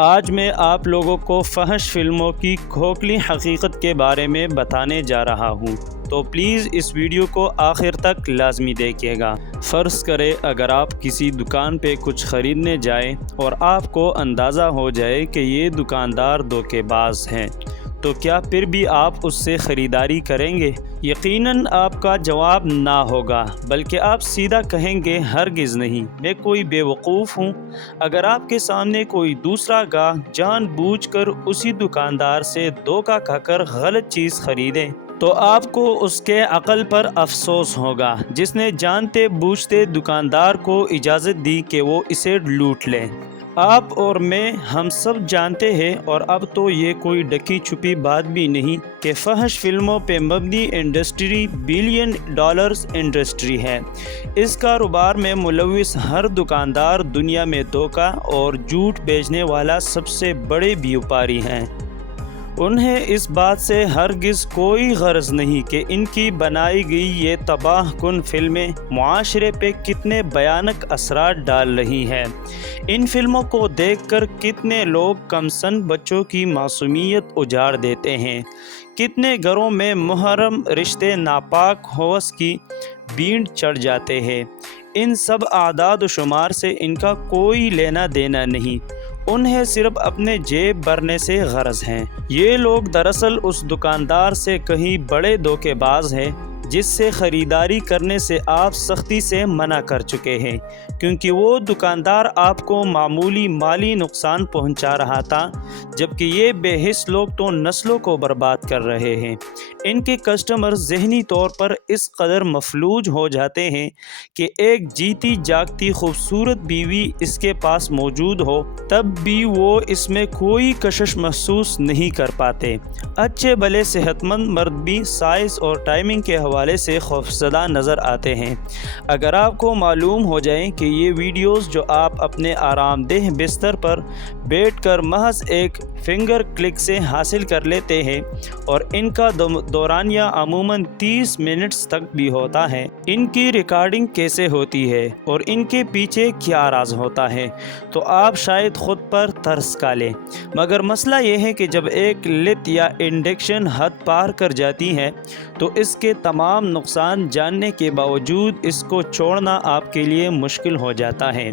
آج میں آپ لوگوں کو فحش فلموں کی کھوکھلی حقیقت کے بارے میں بتانے جا رہا ہوں، تو پلیز اس ویڈیو کو آخر تک لازمی دیکھیے گا۔ فرض کریں اگر آپ کسی دکان پہ کچھ خریدنے جائیں اور آپ کو اندازہ ہو جائے کہ یہ دکاندار دھوکے باز ہیں، تو کیا پھر بھی آپ اس سے خریداری کریں گے؟ یقیناً آپ کا جواب نہ ہوگا، بلکہ آپ سیدھا کہیں گے ہرگز نہیں، میں کوئی بے وقوف ہوں۔ اگر آپ کے سامنے کوئی دوسرا گاہک جان بوجھ کر اسی دکاندار سے دھوکہ کھا کر غلط چیز خریدے تو آپ کو اس کے عقل پر افسوس ہوگا جس نے جانتے بوجھتے دکاندار کو اجازت دی کہ وہ اسے لوٹ لے۔ آپ اور میں ہم سب جانتے ہیں، اور اب تو یہ کوئی ڈکی چھپی بات بھی نہیں، کہ فحش فلموں پہ مبنی انڈسٹری بلین ڈالرز انڈسٹری ہے۔ اس کاروبار میں ملوث ہر دکاندار دنیا میں دھوکہ اور جھوٹ بیچنے والا سب سے بڑے بیوپاری ہیں۔ انہیں اس بات سے ہرگز کوئی غرض نہیں کہ ان کی بنائی گئی یہ تباہ کن فلمیں معاشرے پہ کتنے بھیانک اثرات ڈال رہی ہیں۔ ان فلموں کو دیکھ کر کتنے لوگ کم سن بچوں کی معصومیت اجاڑ دیتے ہیں، کتنے گھروں میں محرم رشتے ناپاک ہوس کی بھینڈ چڑھ جاتے ہیں۔ ان سب اعداد و شمار سے ان کا کوئی لینا دینا نہیں، انہیں صرف اپنے جیب بھرنے سے غرض ہے۔ یہ لوگ دراصل اس دکاندار سے کہیں بڑے دھوکے باز ہیں جس سے خریداری کرنے سے آپ سختی سے منع کر چکے ہیں، کیونکہ وہ دکاندار آپ کو معمولی مالی نقصان پہنچا رہا تھا، جبکہ یہ بے حس لوگ تو نسلوں کو برباد کر رہے ہیں۔ ان کے کسٹمر ذہنی طور پر اس قدر مفلوج ہو جاتے ہیں کہ ایک جیتی جاگتی خوبصورت بیوی اس کے پاس موجود ہو تب بھی وہ اس میں کوئی کشش محسوس نہیں کر پاتے۔ اچھے بھلے صحت مند مرد بھی سائز اور ٹائمنگ کے حوالے سے خوفزدہ نظر آتے ہیں۔ اگر آپ کو معلوم ہو جائے کہ یہ ویڈیوز جو آپ اپنے آرام دہ بستر پر بیٹھ کر محض ایک فنگر کلک سے حاصل کر لیتے ہیں، اور ان کا دورانیہ عموماً 30 منٹس تک بھی ہوتا ہے، ان کی ریکارڈنگ کیسے ہوتی ہے اور ان کے پیچھے کیا راز ہوتا ہے، تو آپ شاید خود پر ترس کھا لیں۔ مگر مسئلہ یہ ہے کہ جب ایک لت یا انڈکشن حد پار کر جاتی ہے تو اس کے تمام نقصان جاننے کے باوجود اس کو چھوڑنا آپ کے لیے مشکل ہو جاتا ہے۔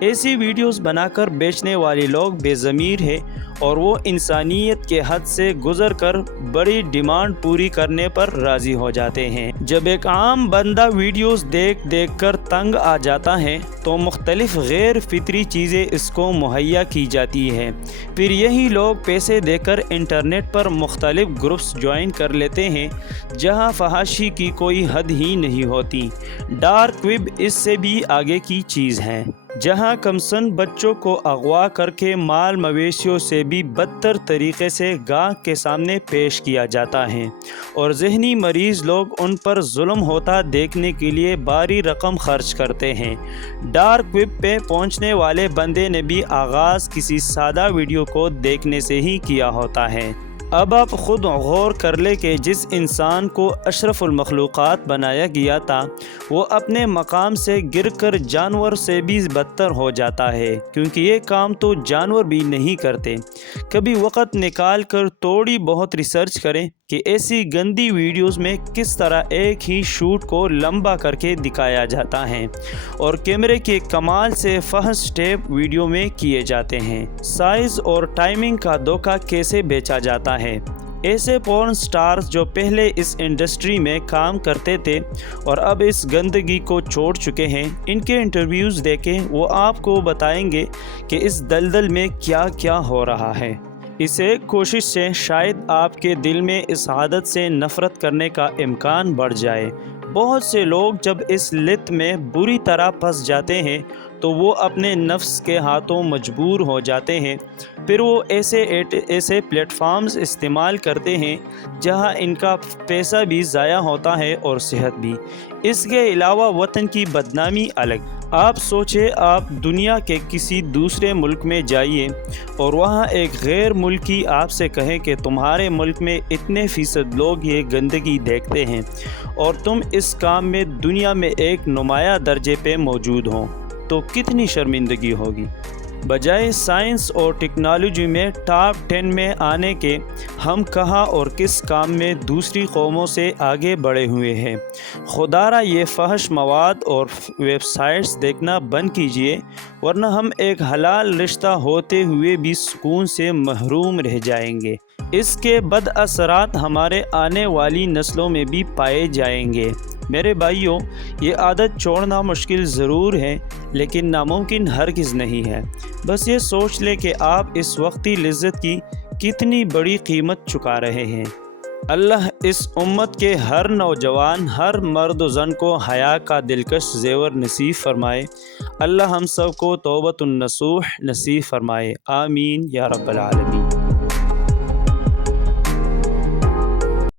ایسی ویڈیوز بنا کر بیچنے والے لوگ بے ضمیر ہیں، اور وہ انسانیت کے حد سے گزر کر بڑی ڈیمانڈ پوری کرنے پر راضی ہو جاتے ہیں۔ جب ایک عام بندہ ویڈیوز دیکھ کر تنگ آ جاتا ہے تو مختلف غیر فطری چیزیں اس کو مہیا کی جاتی ہیں۔ پھر یہی لوگ پیسے دے کر انٹرنیٹ پر مختلف گروپس جوائن کر لیتے ہیں جہاں فحاشی کی کوئی حد ہی نہیں ہوتی۔ ڈارک ویب اس سے بھی آگے کی چیز ہے، جہاں کمسن بچوں کو اغوا کر کے مال مویشیوں سے بھی بدتر طریقے سے گاہک کے سامنے پیش کیا جاتا ہے، اور ذہنی مریض لوگ ان پر ظلم ہوتا دیکھنے کے لیے بھاری رقم خرچ کرتے ہیں۔ ڈارک ویب پہ پہنچنے والے بندے نے بھی آغاز کسی سادہ ویڈیو کو دیکھنے سے ہی کیا ہوتا ہے۔ اب آپ خود غور کر لیں کہ جس انسان کو اشرف المخلوقات بنایا گیا تھا وہ اپنے مقام سے گر کر جانور سے بھی بدتر ہو جاتا ہے، کیونکہ یہ کام تو جانور بھی نہیں کرتے۔ کبھی وقت نکال کر تھوڑی بہت ریسرچ کریں کہ ایسی گندی ویڈیوز میں کس طرح ایک ہی شوٹ کو لمبا کر کے دکھایا جاتا ہے، اور کیمرے کے کمال سے فحش ٹیپ ویڈیو میں کیے جاتے ہیں۔ سائز اور ٹائمنگ کا دھوکہ کیسے بیچا جاتا ہے۔ ایسے پورن سٹارز جو پہلے اس انڈسٹری میں کام کرتے تھے اور اب اس گندگی کو چھوڑ چکے ہیں، ان کے انٹرویوز دیکھیں، وہ آپ کو بتائیں گے کہ اس دلدل میں کیا کیا ہو رہا ہے۔ اس ایک کوشش سے شاید آپ کے دل میں اس عادت سے نفرت کرنے کا امکان بڑھ جائے۔ بہت سے لوگ جب اس لت میں بری طرح پھنس جاتے ہیں تو وہ اپنے نفس کے ہاتھوں مجبور ہو جاتے ہیں، پھر وہ ایسے پلیٹ فارمز استعمال کرتے ہیں جہاں ان کا پیسہ بھی ضائع ہوتا ہے اور صحت بھی۔ اس کے علاوہ وطن کی بدنامی الگ۔ آپ سوچیں، آپ دنیا کے کسی دوسرے ملک میں جائیے اور وہاں ایک غیر ملکی آپ سے کہے کہ تمہارے ملک میں اتنے فیصد لوگ یہ گندگی دیکھتے ہیں اور تم اس کام میں دنیا میں ایک نمایاں درجے پہ موجود ہو، تو کتنی شرمندگی ہوگی۔ بجائے سائنس اور ٹیکنالوجی میں ٹاپ 10 میں آنے کے، ہم کہاں اور کس کام میں دوسری قوموں سے آگے بڑھے ہوئے ہیں۔ خدا را یہ فحش مواد اور ویب سائٹس دیکھنا بند کیجیے، ورنہ ہم ایک حلال رشتہ ہوتے ہوئے بھی سکون سے محروم رہ جائیں گے۔ اس کے بد اثرات ہمارے آنے والی نسلوں میں بھی پائے جائیں گے۔ میرے بھائیوں، یہ عادت چھوڑنا مشکل ضرور ہے، لیکن ناممکن ہرگز نہیں ہے۔ بس یہ سوچ لیں کہ آپ اس وقتی لذت کی کتنی بڑی قیمت چکا رہے ہیں۔ اللہ اس امت کے ہر نوجوان، ہر مرد و زن کو حیا کا دلکش زیور نصیب فرمائے۔ اللہ ہم سب کو توبۃ النصوح نصیب فرمائے۔ آمین یا رب العالمین۔